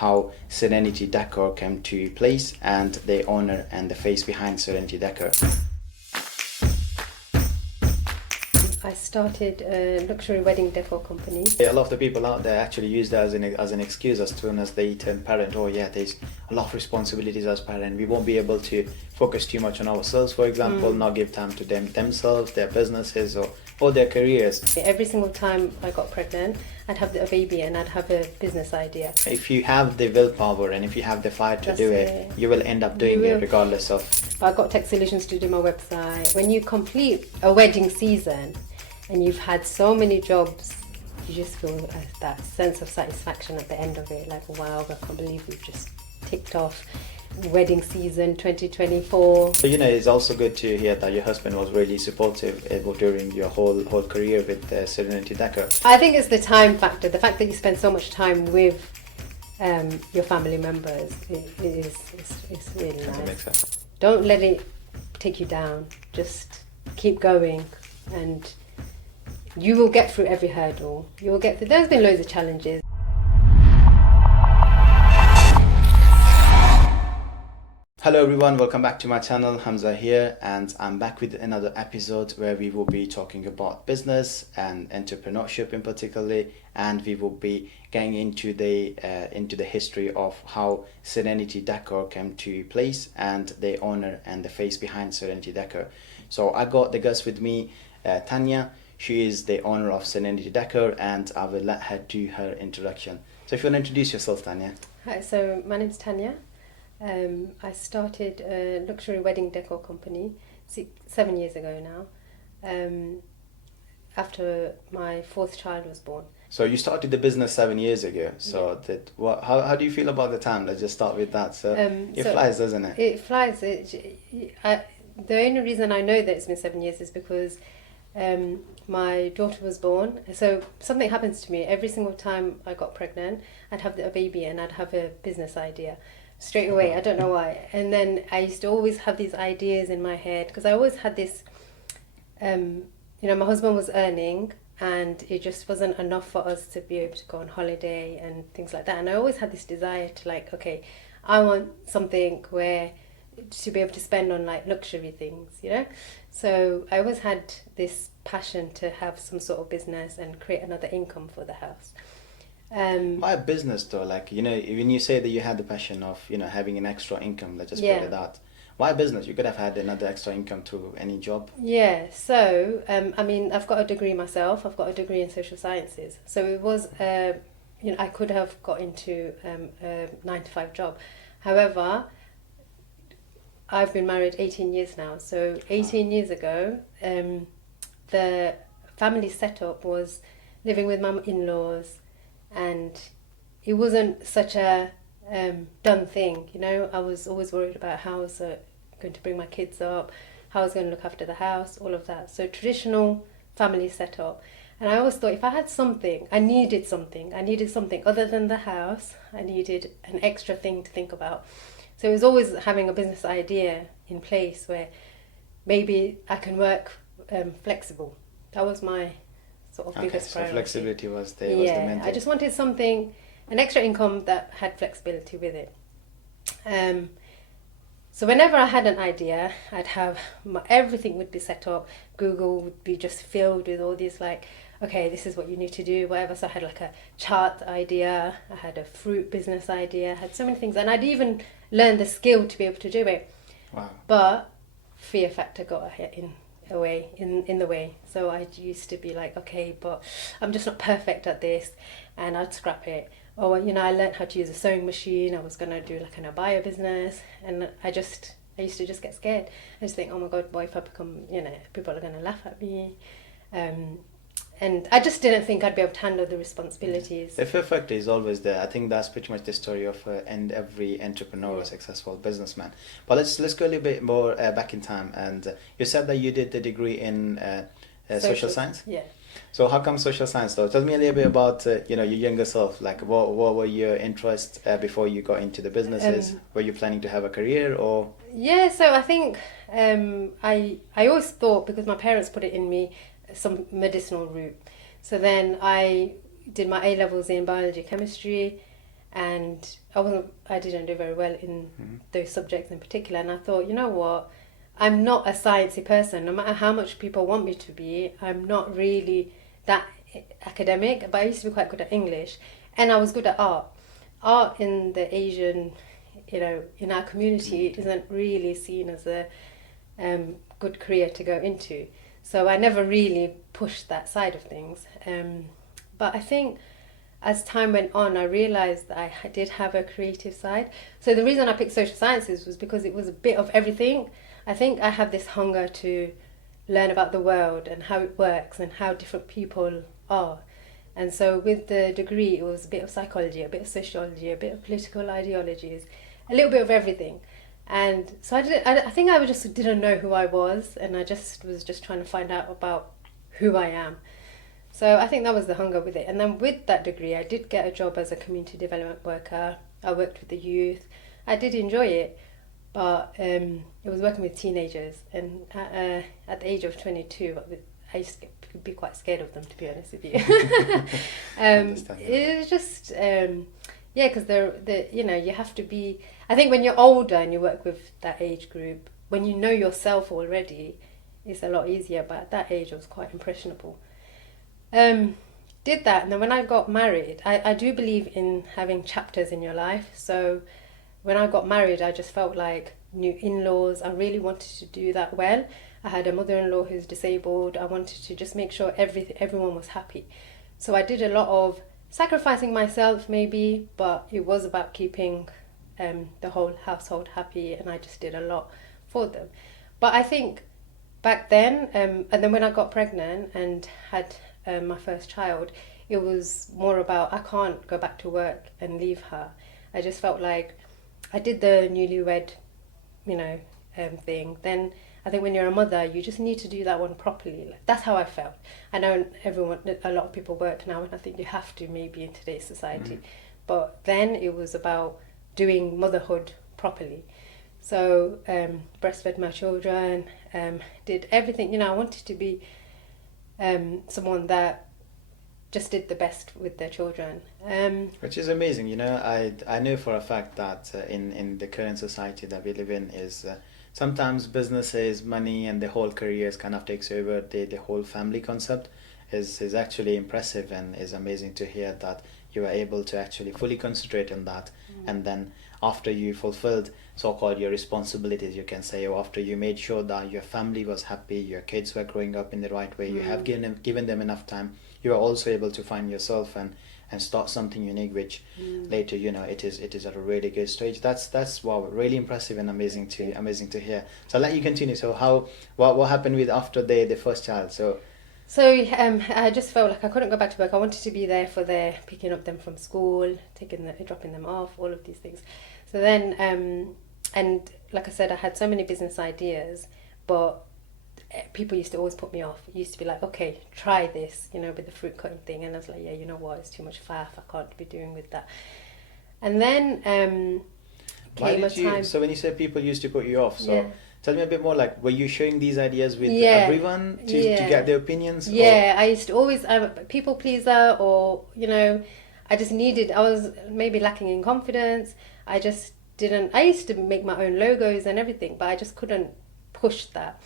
how Serenity Decor came to place and the owner and the face behind Serenity Decor. I started a luxury wedding decor company. A lot of the people out there actually use that as an excuse as soon as they turn parent. Oh yeah, there's a lot of responsibilities as parent. We won't be able to focus too much on ourselves, for example, not give time to themselves, their businesses or their careers. Every single time I got pregnant, I'd have a baby and I'd have a business idea. If you have the willpower and if you have the fire to do it, you will end up doing it regardless of. I got Tech Solutions to do my website. When you complete a wedding season and you've had so many jobs, you just feel that sense of satisfaction at the end of it. Like, wow, I can't believe we've just ticked off wedding season 2024. So, it's also good to hear that your husband was really supportive during your whole career with Serenity Decor. I think it's the time factor, the fact that you spend so much time with your family members is really nice. Makes sense. Don't let it take you down. Just keep going, and you will get through every hurdle. You will get through. There's been loads of challenges. Hello everyone, welcome back to my channel. Hamza here, and I'm back with another episode where we will be talking about business and entrepreneurship in particular, and we will be getting into the history of how Serenity Decor came to place and the owner and the face behind Serenity Decor. So I got the guest with me, Tanya. She is the owner of Serenity Decor, and I will let her do her introduction. So if you want to introduce yourself, Tanya. Hi, so my name's Tanya. I started a luxury wedding decor company 7 years ago now, after my fourth child was born. So you started the business 7 years ago. So yeah. How do you feel about the time? Let's just start with that. So it flies, doesn't it? It flies. The only reason I know that it's been 7 years is because my daughter was born. So something happens to me every single time I got pregnant. I'd have a baby and I'd have a business idea straight away. I don't know why. And then I used to always have these ideas in my head because I always had this, my husband was earning and it just wasn't enough for us to be able to go on holiday and things like that. And I always had this desire to I want something where to be able to spend on luxury things, So I always had this passion to have some sort of business and create another income for the house. Why a business though? When you say that you had the passion of having an extra income, let's just put it that. Why business? You could have had another extra income through any job. Yeah. So I've got a degree myself. I've got a degree in social sciences. So it was I could have got into a 9-to-5 job. However, I've been married 18 years now. So 18 years ago, the family setup was living with my in-laws. And it wasn't such a done thing, I was always worried about how I was going to bring my kids up, how I was going to look after the house, all of that. So traditional family setup. And I always thought if I had something, I needed something other than the house. I needed an extra thing to think about. So it was always having a business idea in place where maybe I can work flexible. That was my biggest priority. So flexibility was the main thing. I just wanted something, an extra income that had flexibility with it. So whenever I had an idea, I'd have everything would be set up. Google would be just filled with all these okay, this is what you need to do, whatever. So I had a chart idea, I had a fruit business idea, I had so many things, and I'd even learned the skill to be able to do it. Wow. But fear factor got in the way. So I used to be okay, but I'm just not perfect at this, and I'd scrap it. Or I learned how to use a sewing machine. I was gonna do an abaya business, and I used to just get scared. I just think, oh my god, what if I become, people are gonna laugh at me, and I just didn't think I'd be able to handle the responsibilities. The fear factor is always there. I think that's pretty much the story of every entrepreneur or successful businessman. But let's go a little bit more back in time. And you said that you did the degree in social science. Yeah. So how come social science though? Tell me a little bit about your younger self. What were your interests before you got into the businesses? Were you planning to have a career or? Yeah. So I think I always thought, because my parents put it in me, some medicinal route. So then I did my A-levels in biology, chemistry, and I didn't do very well in those subjects in particular. And I thought, you know what, I'm not a sciencey person. No matter how much people want me to be, I'm not really that academic. But I used to be quite good at English, and I was good at art. Art in the Asian, in our community, isn't really seen as a good career to go into. So I never really pushed that side of things. But I think as time went on, I realised that I did have a creative side. So the reason I picked social sciences was because it was a bit of everything. I think I have this hunger to learn about the world and how it works and how different people are. And so with the degree, it was a bit of psychology, a bit of sociology, a bit of political ideologies, a little bit of everything. And so I think I just didn't know who I was, and I was just trying to find out about who I am. So I think that was the hunger with it. And then with that degree, I did get a job as a community development worker. I worked with the youth. I did enjoy it, but it was working with teenagers. And at the age of 22, I used to be quite scared of them, to be honest with you. It was just, because you have to be. I think when you're older and you work with that age group, when you know yourself already, it's a lot easier. But at that age, I was quite impressionable. Did that, and then when I got married, I do believe in having chapters in your life. So when I got married, I just felt like new in-laws. I really wanted to do that well. I had a mother-in-law who's disabled. I wanted to just make sure everyone was happy. So I did a lot of sacrificing myself maybe, but it was about keeping the whole household happy, and I just did a lot for them. But I think back then, and then when I got pregnant and had my first child, it was more about, I can't go back to work and leave her. I just felt like I did the newlywed, thing. Then I think when you're a mother, you just need to do that one properly. Like, that's how I felt. I know a lot of people work now, and I think you have to maybe in today's society. But then it was about doing motherhood properly. So breastfed my children, did everything. I wanted to be someone that just did the best with their children. Which is amazing. I know for a fact that in the current society that we live in is sometimes businesses, money, and the whole careers kind of takes over the whole family concept. Is actually impressive, and is amazing to hear that you were able to actually fully concentrate on that. And then after you fulfilled so-called your responsibilities, you can say, or after you made sure that your family was happy, your kids were growing up in the right way, you have given them enough time, you are also able to find yourself and start something unique, which later it is at a really good stage. That's wow, really impressive and amazing to hear. So I'll let you continue. So what happened with after the first child? So I just felt like I couldn't go back to work. I wanted to be there for their picking up them from school, dropping them off, all of these things. So then, and like I said, I had so many business ideas, but people used to always put me off. It used to be like, okay, try this, with the fruit cutting thing. And I was like, yeah, you know what, it's too much faff. I can't be doing with that. And then came a time. So when you say people used to put you off, so... Yeah. Tell me a bit more, like, were you sharing these ideas with everyone to get their opinions? Yeah, I used to always, I'm a people pleaser, or, I was maybe lacking in confidence. I used to make my own logos and everything, but I just couldn't push that.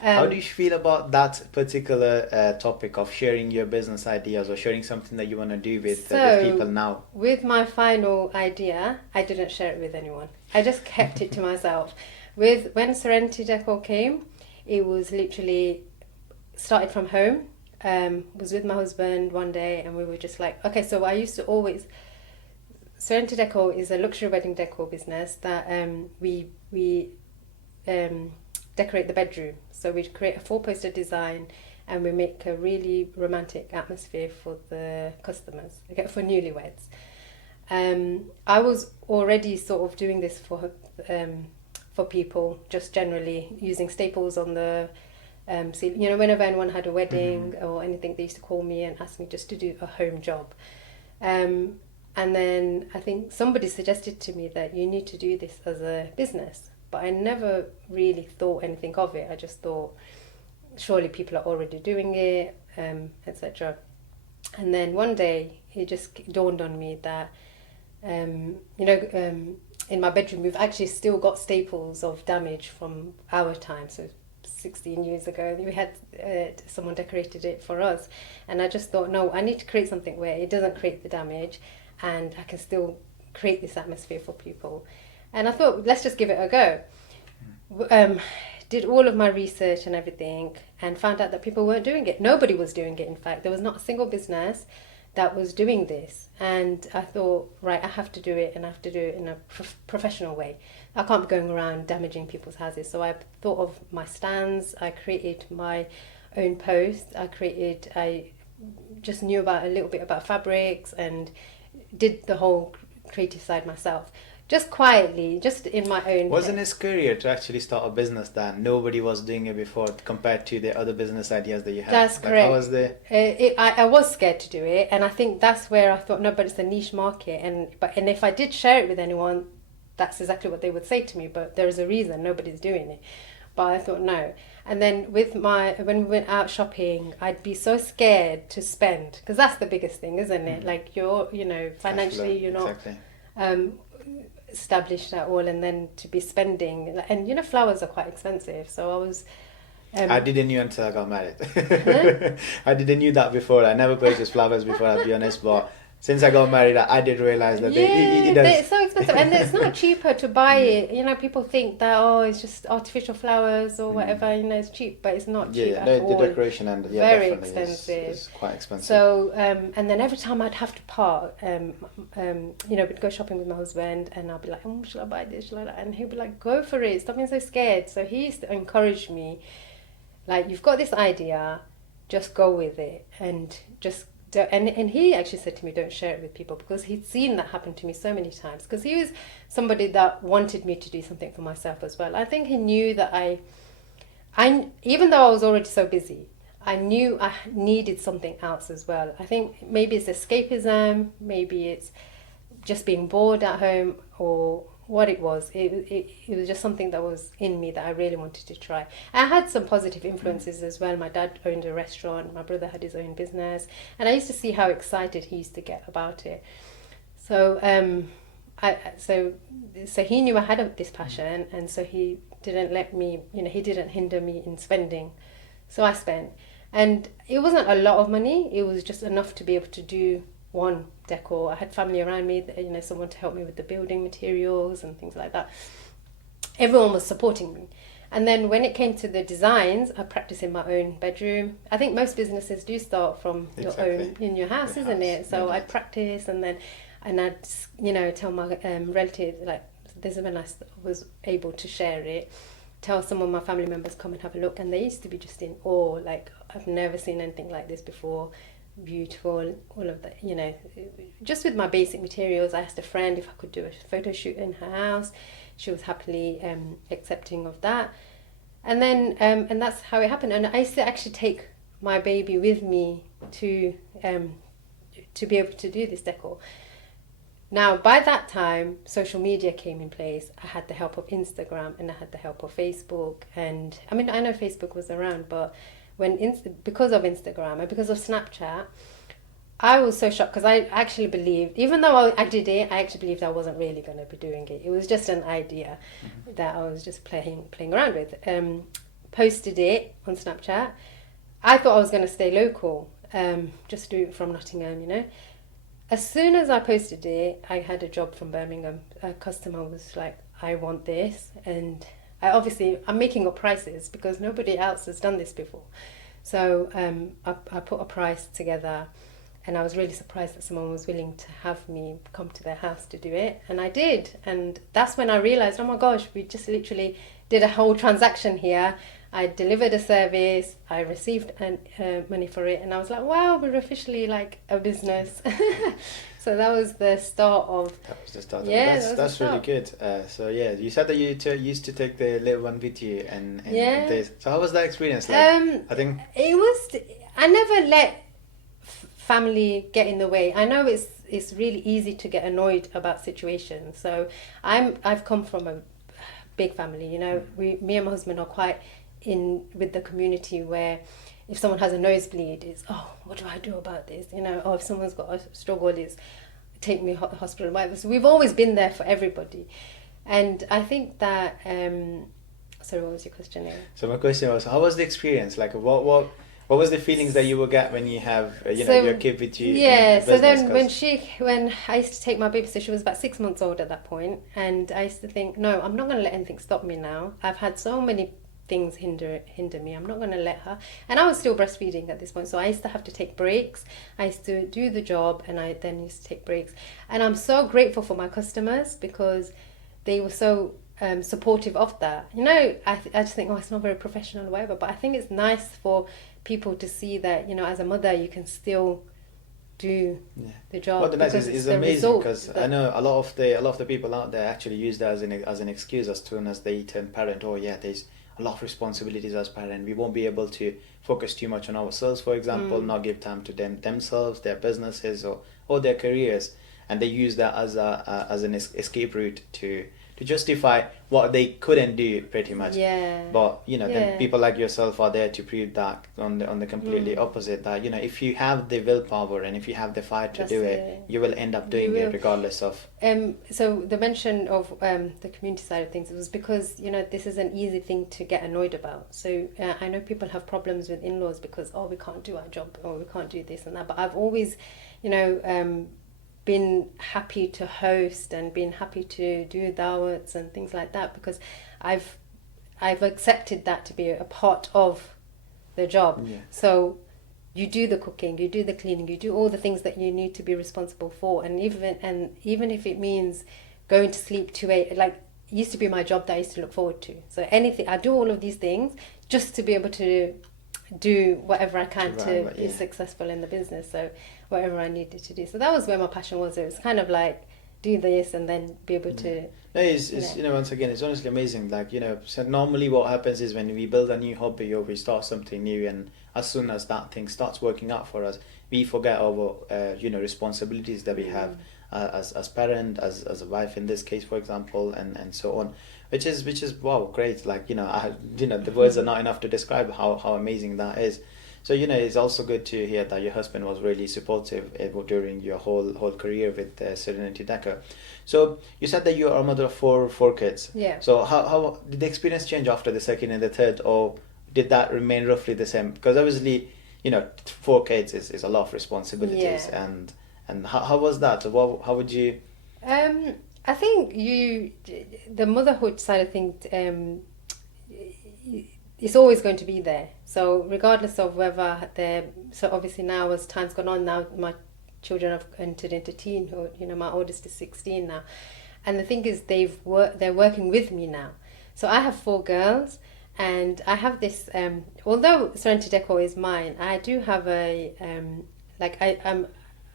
How do you feel about that particular topic of sharing your business ideas or sharing something that you want to do with people now? With my final idea, I didn't share it with anyone. I just kept it to myself. When Serenity Decor came, it was literally started from home. Was with my husband one day, and we were just like, okay. So I used to always. Serenity Decor is a luxury wedding decor business that we decorate the bedroom. So we create a 4-poster design, and we make a really romantic atmosphere for the customers, for newlyweds. I was already sort of doing this for people, just generally using staples on the ceiling. Whenever anyone had a wedding or anything, they used to call me and ask me just to do a home job. And then I think somebody suggested to me that you need to do this as a business, but I never really thought anything of it. I just thought, surely people are already doing it, etc. And then one day it just dawned on me that in my bedroom, we've actually still got staples of damage from our time. So 16 years ago, we had someone decorated it for us. And I just thought, no, I need to create something where it doesn't create the damage and I can still create this atmosphere for people. And I thought, let's just give it a go. Did all of my research and everything and found out that people weren't doing it. Nobody was doing it, in fact. There was not a single business that was doing this. And I thought, right, I have to do it, and I have to do it in a professional way. I can't be going around damaging people's houses. So I thought of my stands. I created my own posts. I just knew about a little bit about fabrics and did the whole creative side myself. Just quietly, just in my own... Wasn't it scarier to actually start a business that nobody was doing it before compared to the other business ideas that you had? That's correct. How was the... I was scared to do it, and I think that's where I thought, no, but it's a niche market, and if I did share it with anyone, that's exactly what they would say to me, but there is a reason nobody's doing it. But I thought, no. And then when we went out shopping, I'd be so scared to spend, because that's the biggest thing, isn't it? Like, financially, you're not... Exactly. Established at all, and then to be spending, and flowers are quite expensive, so I was I didn't knew until I got married. I didn't knew that before. I never purchased flowers before, I'll be honest, but since I got married, I did realize that they're so expensive, and it's not cheaper to buy it. People think that it's just artificial flowers or whatever. It's cheap, but it's not cheap at all. The decoration and very expensive. Is quite expensive. So and then every time I'd have to part, we'd go shopping with my husband, and I'll be like, should I buy this? Should I that? And he'll be like, go for it. Stop being so scared. So he used to encourage me, like, you've got this idea, just go with it, and just. And he actually said to me, don't share it with people, because he'd seen that happen to me so many times, because he was somebody that wanted me to do something for myself as well. I think he knew that I even though I was already so busy, I knew I needed something else as well. I think maybe it's escapism, maybe it's just being bored at home, or what it was. It was just something that was in me that I really wanted to try. I had some positive influences as well. My dad owned a restaurant, my brother had his own business, and I used to see how excited he used to get about it. So so he knew I had this passion, and so he didn't let me, he didn't hinder me in spending. So I spent, and it wasn't a lot of money. It was just enough to be able to do one decor. I had family around me, someone to help me with the building materials and things like that. Everyone was supporting me. And then when it came to the designs, I practiced in my own bedroom. I think most businesses do start from your own, in your house, isn't it? So I'd practice, and I'd tell my relatives, like, this is when I was able to share it, tell some of my family members, come and have a look, and they used to be just in awe, like, I've never seen anything like this before. Beautiful, all of that, just with my basic materials. I asked a friend if I could do a photo shoot in her house. She was happily accepting of that, and then and that's how it happened. And I used to actually take my baby with me to be able to do this decor. Now, by that time, social media came in place. I had the help of Instagram, and I had the help of Facebook, and I know Facebook was around, but because of Instagram and because of Snapchat, I was so shocked, because I actually believed, even though I did it, I actually believed I wasn't really going to be doing it. It was just an idea that I was just playing around with. Posted it on Snapchat. I thought I was going to stay local, just do it from Nottingham, As soon as I posted it, I had a job from Birmingham. A customer was like, I want this, and I'm making up prices because nobody else has done this before. So I put a price together, and I was really surprised that someone was willing to have me come to their house to do it. And I did. And that's when I realized, oh my gosh, we just literally did a whole transaction here. I delivered a service, I received money for it, and I was like, wow, we're officially like a business. So that was the start of... That was the start. Yeah, that's really good. So yeah, you said that you used to take the little one with you and this. So how was that experience like? I think... It was... I never let family get in the way. I know it's really easy to get annoyed about situations. So I've come from a big family, me and my husband are quite in with the community, where if someone has a nosebleed, it's, what do I do about this? Or if someone's got a struggle, it's take me hospital, whatever. So we've always been there for everybody. And I think that, sorry, what was your question there? So my question was, how was the experience? Like, what was the feelings that you will get when you have, your kid with you? Yeah, in the so business? then when I used to take my baby, so she was about 6 months old at that point, and I used to think, no, I'm not going to let anything stop me now. I've had so many things hinder me. I'm not going to let her. And I was still breastfeeding at this point, so I used to have to take breaks. I used to do the job, and I then used to take breaks. And I'm so grateful for my customers because they were so supportive of that. I just think, oh, it's not very professional or whatever, but I think it's nice for people to see that, as a mother, you can still do the job. What the nice is amazing, because I know a lot of the people out there actually use that as an excuse as soon as they turn parent. Oh yeah, there's a lot of responsibilities as parent. We won't be able to focus too much on ourselves, for example, not give time to themselves, their businesses or their careers, and they use that as an escape route to justify what they couldn't do, pretty much. Yeah. But then people like yourself are there to prove that on the completely opposite. That if you have the willpower and if you have the fire to do it, you will end up doing it regardless of. So the mention of the community side of things, it was because this is an easy thing to get annoyed about. So I know people have problems with in-laws because we can't do our job or we can't do this and that. But I've always, been happy to host and been happy to do dawats and things like that because I've accepted that to be a part of the job. Yeah. So you do the cooking, you do the cleaning, you do all the things that you need to be responsible for, and even if it means going to sleep to it used to be my job that I used to look forward to. So anything, I do all of these things just to be able to do whatever I can to be successful in the business. So whatever I needed to do. So that was where my passion was. It was kind of like do this and then be able to. No, it's once again, it's honestly amazing. So normally what happens is when we build a new hobby or we start something new, and as soon as that thing starts working out for us, we forget our responsibilities that we have as parent, as a wife in this case, for example, and so on. Which is wow, great. The words are not enough to describe how amazing that is. So it's also good to hear that your husband was really supportive during your whole career with Serenity Decor. So you said that you are a mother of four kids. Yeah. So how did the experience change after the second and the third, or did that remain roughly the same? Because obviously 4 kids is a lot of responsibilities. Yeah. And how was that? So how would you? I think the motherhood side of things, it's always going to be there. So regardless of whether so obviously now as time's gone on, now my children have entered into teenhood. My oldest is 16 now, and the thing is they're working with me now. So I have 4 girls, and I have this. Although Serenity Decor is mine, I do have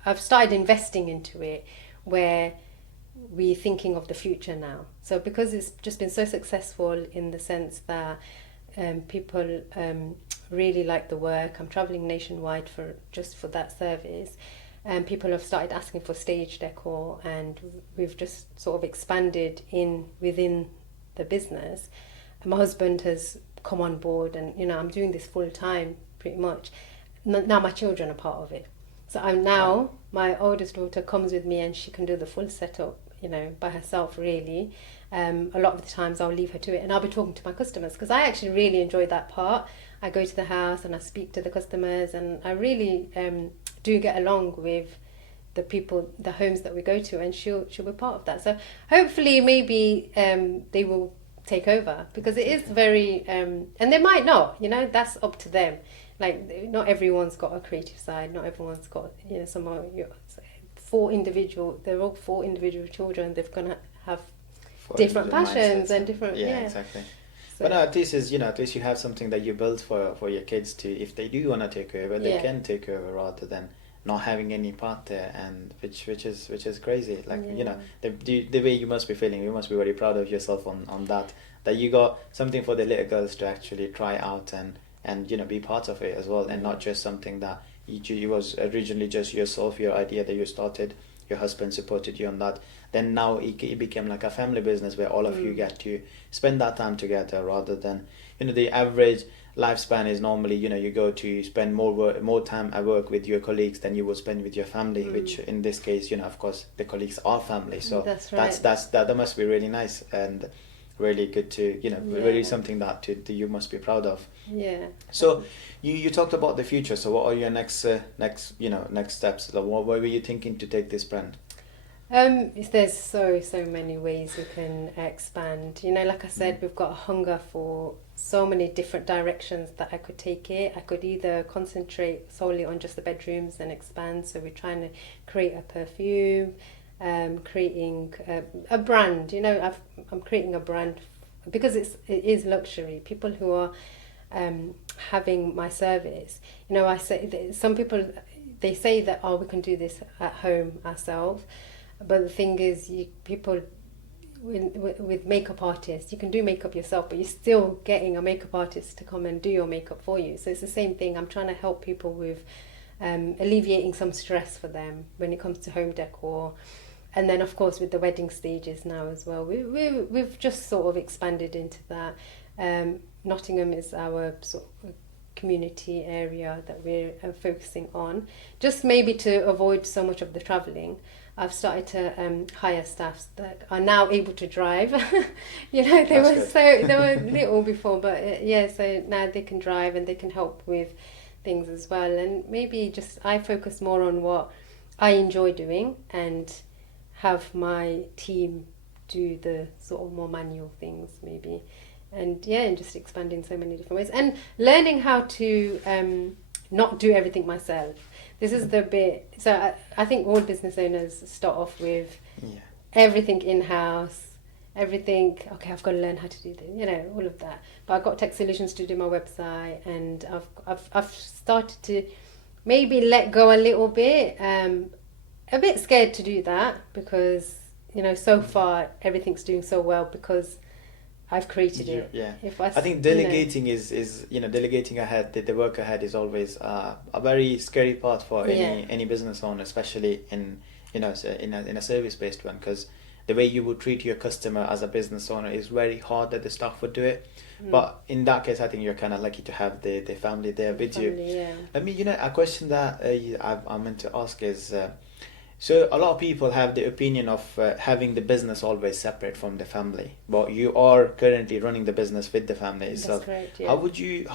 I've started investing into it where we're thinking of the future now. So because it's just been so successful in the sense that people really like the work. I'm traveling nationwide for that service, and people have started asking for stage decor, and we've just sort of expanded within the business. And my husband has come on board, and I'm doing this full time pretty much. Now my children are part of it. So my oldest daughter comes with me, and she can do the full setup, by herself really. A lot of the times I'll leave her to it, and I'll be talking to my customers because I actually really enjoy that part. I go to the house and I speak to the customers, and I really do get along with the people, the homes that we go to, and she'll be part of that. So hopefully maybe they will take over, because it is very and they might not, that's up to them. Not everyone's got a creative side, not everyone's got some of they're all 4 individual children. They're gonna have different passions and different exactly. So, but no, at least you have something that you built for your kids to, if they do want to take over, they can take over rather than not having any part there, and which is crazy. The way you must be feeling, you must be very proud of yourself on that you got something for the little girls to actually try out and be part of it as well, and not just something that it was originally just yourself, your idea that you started your husband supported you on that. Then now it became like a family business where all of you get to spend that time together, rather than, the average lifespan is normally, you go to spend more time at work with your colleagues than you would spend with your family, which in this case, of course, the colleagues are family. So That's right. that must be really nice and really good to, really something that you must be proud of. Yeah. So you talked about the future. So what are your next steps? Like, what were you thinking to take this brand? There's so many ways we can expand. Like I said, we've got a hunger for so many different directions that I could take it. I could either concentrate solely on just the bedrooms and expand. So we're trying to create a perfume, creating a brand. I'm creating a brand because it is luxury. People who are having my service, I say some people, they say that, oh, we can do this at home ourselves. But the thing is, people with makeup artists, you can do makeup yourself, but you're still getting a makeup artist to come and do your makeup for you. So it's the same thing. I'm trying to help people with alleviating some stress for them when it comes to home decor. And then, of course, with the wedding stages now as well, we've just sort of expanded into that. Nottingham is our sort of community area that we're focusing on, just maybe to avoid so much of the travelling. I've started to hire staffs that are now able to drive. They were little before, but so now they can drive and they can help with things as well. And maybe just I focus more on what I enjoy doing and have my team do the sort of more manual things maybe. And just expanding so many different ways and learning how to not do everything myself. This is the bit. So I think all business owners start off with everything in-house, everything. Okay, I've got to learn how to do this, all of that. But I've got tech solutions to do my website, and I've started to maybe let go a little bit. A bit scared to do that because so far everything's doing so well because I've created it. Yeah. I think delegating is delegating ahead, the work ahead is always a very scary part for any business owner, especially in in a service based one, because the way you would treat your customer as a business owner is very hard that the staff would do it. But in that case, I think you're kind of lucky to have the family there with you. Yeah. Let me, a question that I meant to ask is. So a lot of people have the opinion of having the business always separate from the family, but you are currently running the business with the family itself. That's correct, yeah. How would you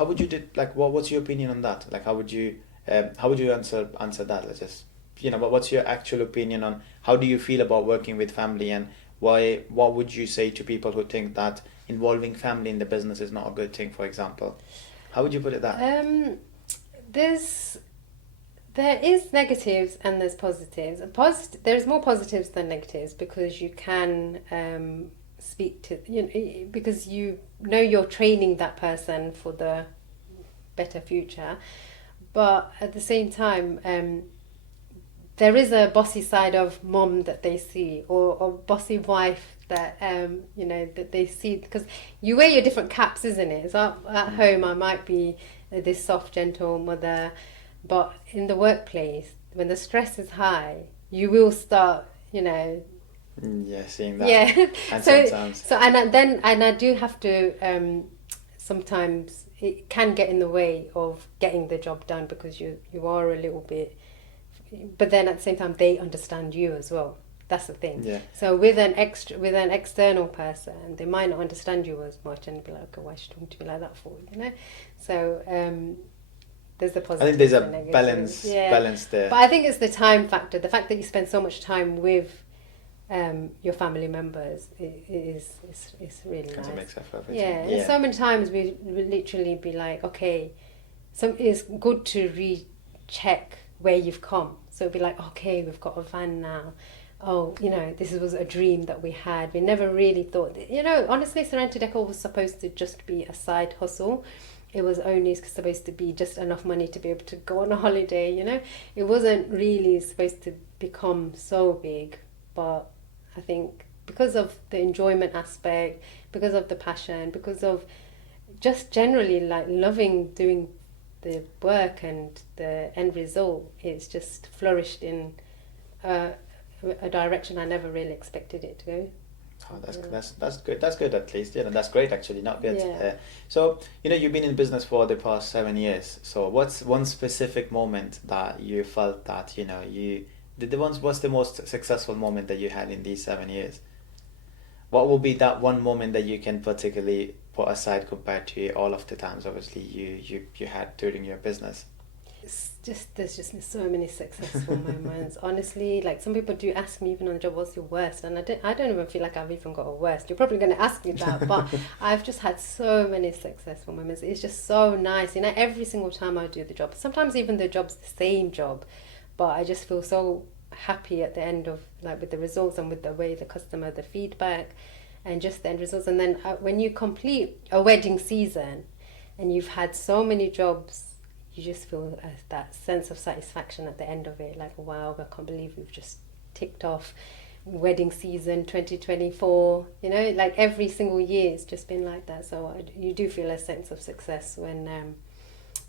what's your opinion on that? Like how would you answer that? Let's just but what's your actual opinion on how do you feel about working with family, and what would you say to people who think that involving family in the business is not a good thing, for example? How would you put it that? There is negatives and there's positives. There's more positives than negatives because you can speak to because you're training that person for the better future. But at the same time, there is a bossy side of mom that they see, or bossy wife that that they see, because you wear your different caps, isn't it? So at home I might be this soft, gentle mother. But in the workplace, when the stress is high, you will start, seeing that. Yeah. And sometimes. I do have to. Sometimes it can get in the way of getting the job done because you are a little bit. But then at the same time, they understand you as well. That's the thing. Yeah. So with an external person, they might not understand you as much and be like, okay, why is she talking to me like that for? So. There's the positive. I think there's a balance there. But I think it's the time factor. The fact that you spend so much time with your family members is really nice. It makes up for everything. Yeah. So many times we literally be like, okay, so it's good to recheck where you've come. So it'd be like, okay, we've got a van now. Oh, this was a dream that we had. We never really thought, honestly, Serenity Decor was supposed to just be a side hustle. It was only supposed to be just enough money to be able to go on a holiday, It wasn't really supposed to become so big, but I think because of the enjoyment aspect, because of the passion, because of just generally like loving doing the work and the end result, it's just flourished in a a direction I never really expected it to go. Oh, that's good. That's good at least. That's great actually. Not good. Yeah. So you've been in business for the past 7 years. So what's one specific moment that you felt that you the ones what's the most successful moment that you had in these 7 years? What will be that one moment that you can particularly put aside compared to all of the times obviously you had during your business? There's just been so many successful moments. Honestly, like some people do ask me even on the job, what's your worst? And I don't even feel like I've even got a worst. You're probably going to ask me that, but I've just had so many successful moments. It's just so nice, every single time I do the job. Sometimes even the job's the same job, but I just feel so happy at the end of, like, with the results and with the way the customer, the feedback, and just the end results. And then when you complete a wedding season and you've had so many jobs, you just feel that sense of satisfaction at the end of it, like, wow, I can't believe we've just ticked off wedding season 2024. Like every single year it's just been like that. So you do feel a sense of success when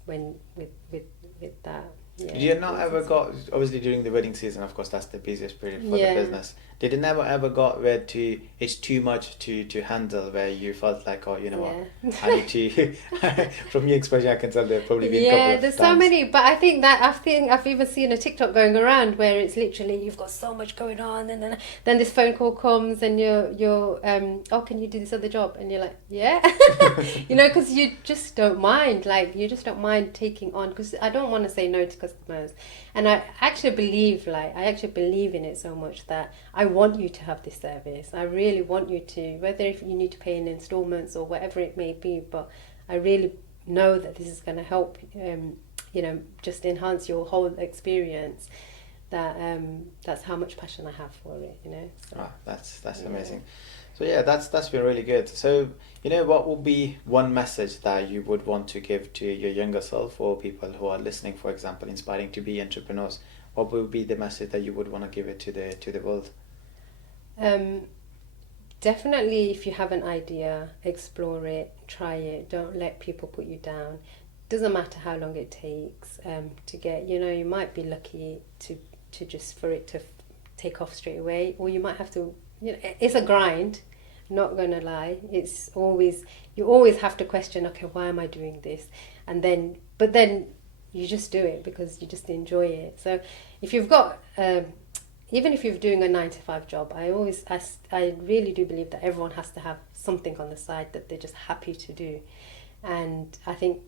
with that. Yeah, Did you not ever got, obviously during the wedding season, of course, that's the busiest period for the business. Did it never ever got where it's too much to handle, where you felt like, oh, what, I need to, from your expression, I can tell there probably been a couple of there's times. so many, but I think I've even seen a TikTok going around where it's literally, you've got so much going on, and then this phone call comes and you're oh, can you do this other job? And you're like, yeah. Because you just don't mind, taking on, because I don't want to say no to customers. And I actually believe in it so much that I want you to have this service. I really want you to, whether if you need to pay in installments or whatever it may be, but I really know that this is going to help just enhance your whole experience. That's how much passion I have for it. So, that's amazing. So that's been really good. So what would be one message that you would want to give to your younger self, or people who are listening, for example, inspiring to be entrepreneurs? What would be the message that you would want to give it to the world? Definitely, if you have an idea, explore it, try it. Don't let people put you down. Doesn't matter how long it takes to get. You might be lucky to just for it to take off straight away, or you might have to. It's a grind. Not gonna lie, you always have to question. Okay, why am I doing this? But then you just do it because you just enjoy it. So if you've got even if you're doing a 9-to-5 job, I really do believe that everyone has to have something on the side that they're just happy to do, and I think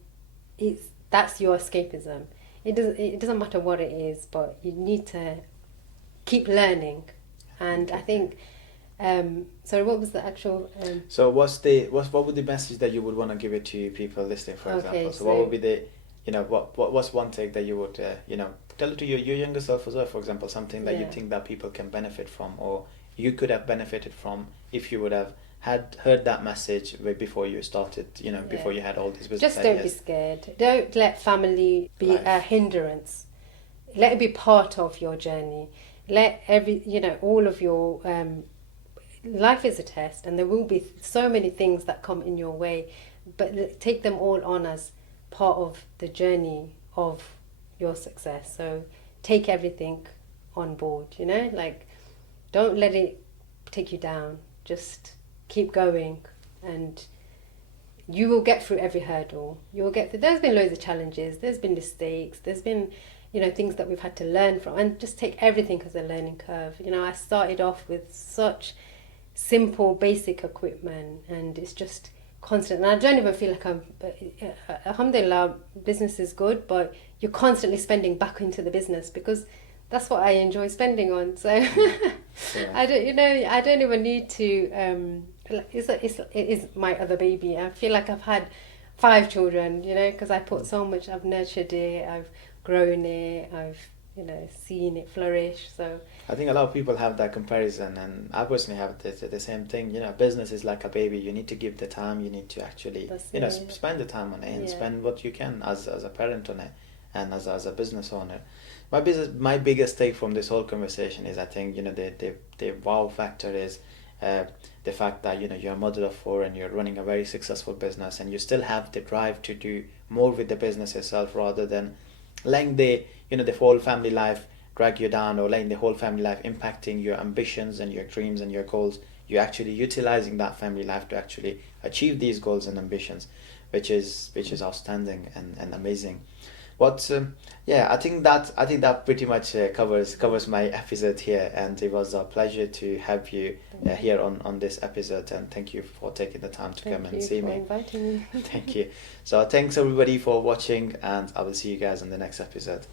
that's your escapism. It doesn't matter what it is, but you need to keep learning, and I think. Sorry, what was the actual? So what would the message that you would want to give it to people listening, for example? So what would be the, what's one thing that you would tell it to your younger self as well, for example, something that you think that people can benefit from, or you could have benefited from if you would have heard that message way before you started, before you had all these business Just don't be scared. Don't let family be a hindrance. Let it be part of your journey. Let all of your life is a test, and there will be so many things that come in your way, but take them all on as part of the journey of your success. So take everything on board, don't let it take you down. Just keep going, and you will get through every hurdle. You will get through. There's been loads of challenges, there's been mistakes, there's been things that we've had to learn from, and just take everything as a learning curve. I started off with such simple basic equipment, and it's just constant, and I don't even feel like alhamdulillah, business is good, but you're constantly spending back into the business because that's what I enjoy spending on. So I don't even need to it is my other baby. I feel like I've had 5 children, because I put so much, I've nurtured it, I've grown it, I've seen it flourish. So I think a lot of people have that comparison, and I personally have the same thing. Business is like a baby. You need to give the time. You need to actually, spend the time on it, and spend what you can as a parent on it, and as a business owner. My biggest take from this whole conversation is, I think, the wow factor is the fact that you're a mother of 4 and you're running a very successful business, and you still have the drive to do more with the business itself, rather than letting the whole family life drag you down or letting the whole family life impacting your ambitions and your dreams and your goals. You're actually utilizing that family life to actually achieve these goals and ambitions, which is outstanding and amazing. But yeah, I think that pretty much covers my episode here, and it was a pleasure to have you here on this episode, and thank you for taking the time to come and see me. Thank you for inviting me. Thank you. So thanks everybody for watching, and I will see you guys in the next episode.